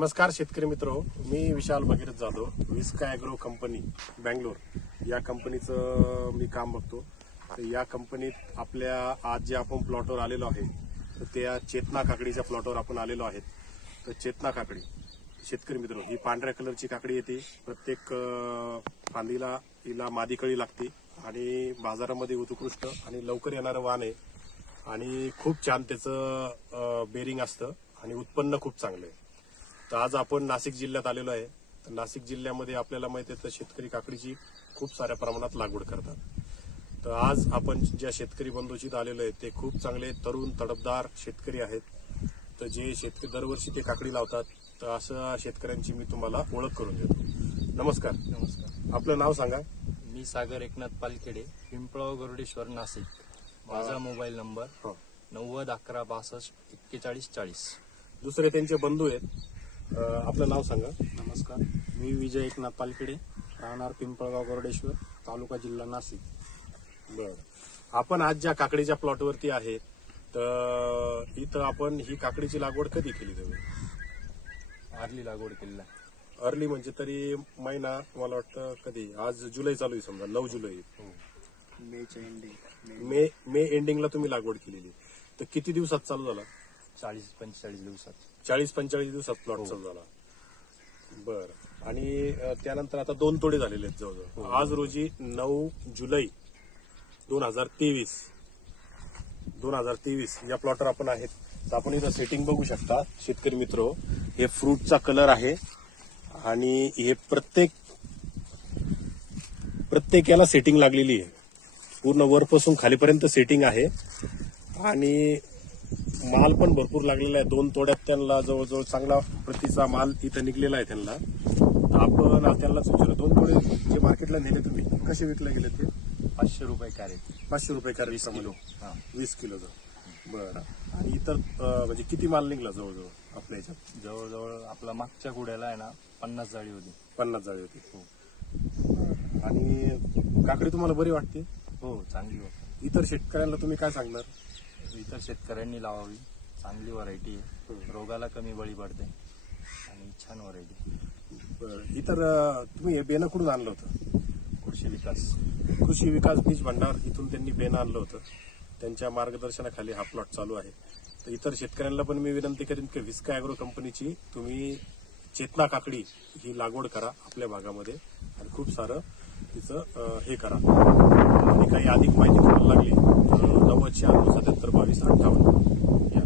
नमस्कार शेतकरी मित्र, मी विशाल भगीरथ जाधव, विस्का ॲग्रो कंपनी बँगलोर या कंपनीचं मी काम बघतो. तर या कंपनीत आपल्या आज जे आपण प्लॉटवर आलेलो आहे तर त्या चेतना काकडीच्या प्लॉटवर आपण आलेलो आहेत. तर चेतना काकडी शेतकरी मित्र ही पांढऱ्या कलरची काकडी येते. प्रत्येक फांदीला हिला मादी कळी लागते आणि बाजारामध्ये उत्कृष्ट आणि लवकर येणारं वाण आहे आणि खूप छान त्याचं बेरिंग असतं आणि उत्पन्न खूप चांगलं आहे. तर आज आपण नाशिक जिल्ह्यात आलेलो आहे. तर नाशिक जिल्ह्यामध्ये आपल्याला माहिती आहे तर शेतकरी काकडीची खूप साऱ्या प्रमाणात लागवड करतात. तर आज आपण ज्या शेतकरी बंधूंशी आलेलो आहे ते खूप चांगले तरुण तडफदार शेतकरी आहेत. तर जे शेतकरी दरवर्षी ते काकडी लावतात. तर अशा शेतकऱ्यांची मी तुम्हाला ओळख करून देतो. नमस्कार. नमस्कार. आपलं नाव सांगा. मी सागर एकनाथ पालखेडे, पिंपळगाव गरुडेश्वर, नाशिक. माझा मोबाईल नंबर 9011624140. दुसरे त्यांचे बंधू आहेत. आपलं नाव सांगा. नमस्कार, मी विजय एकनाथ पालखेडे, राहणार पिंपळगाव गरुडेश्वर, तालुका जिल्हा नाशिक. बरं, आपण आज ज्या काकडीच्या प्लॉटवरती आहे तर इथं आपण ही काकडीची लागवड कधी केली तुम्ही? आरली लागवड केलेला. अर्ली म्हणजे तरी महिना मला वाटतं कधी, आज जुलै चालू आहे समजा 9 जुलै. मेच्या एंडिंग मे एंडिंगला तुम्ही लागवड केलेली. तर किती दिवसात चालू झाला? 40-45 दिवसात. 40-45 दिवसात प्लॉट चालू झाला. बरं, आणि त्यानंतर आता 2 तोडे झालेले आहेत जवळजवळ. आज रोजी 9 जुलै 2023 या प्लॉटवर आपण आहेत. तर आपण इथं सेटिंग बघू शकता शेतकरी मित्र. हे फ्रूटचा कलर आहे आणि हे प्रत्येक याला सेटिंग लागलेली आहे. पूर्ण वरपासून खालीपर्यंत सेटिंग आहे आणि माल पण भरपूर लागलेला आहे. 2 तोड्यात त्यांना जवळजवळ चांगला प्रतीचा माल इथं निघलेला आहे त्यांना. आपण त्यांनाच विचारू, 2 तोडे जे मार्केटला नेले तुम्ही कसे विकले गेले ते? 500 रुपये कॅरेट. 500 रुपये कॅरेट. 20 किलो. 20 किलोचं. बरं, आणि इतर म्हणजे किती माल निघला जवळजवळ आपल्या याच्यात? जवळजवळ आपला मागच्या कुड्याला आहे ना 50 जाळी होती. 50 जाळी होती. बरं, आणि काकडी तुम्हाला बरी वाटते? हो, चांगली होती. इतर शेतकऱ्यांना तुम्ही काय सांगणार? इतर शेतकऱ्यांनी लावावी. चांगली व्हरायटी आहे, रोगाला कमी बळी पडते आणि छान व्हरायटी. बरं, इतर तुम्ही हे बेनं कुठून आणलं होतं? कृषी विकास बीज भंडार इथून त्यांनी बेनं आणलं होतं. त्यांच्या मार्गदर्शनाखाली हा प्लॉट चालू आहे. तर इतर शेतकऱ्यांना पण मी विनंती करेन की विस्का ॲग्रो कंपनीची तुम्ही चेतना काकडी ही लागवड करा आपल्या भागामध्ये आणि खूप सारं तिचं हे करा. आणि काही अधिक माहिती तुम्हाला लागली तर 90 76 22 58 या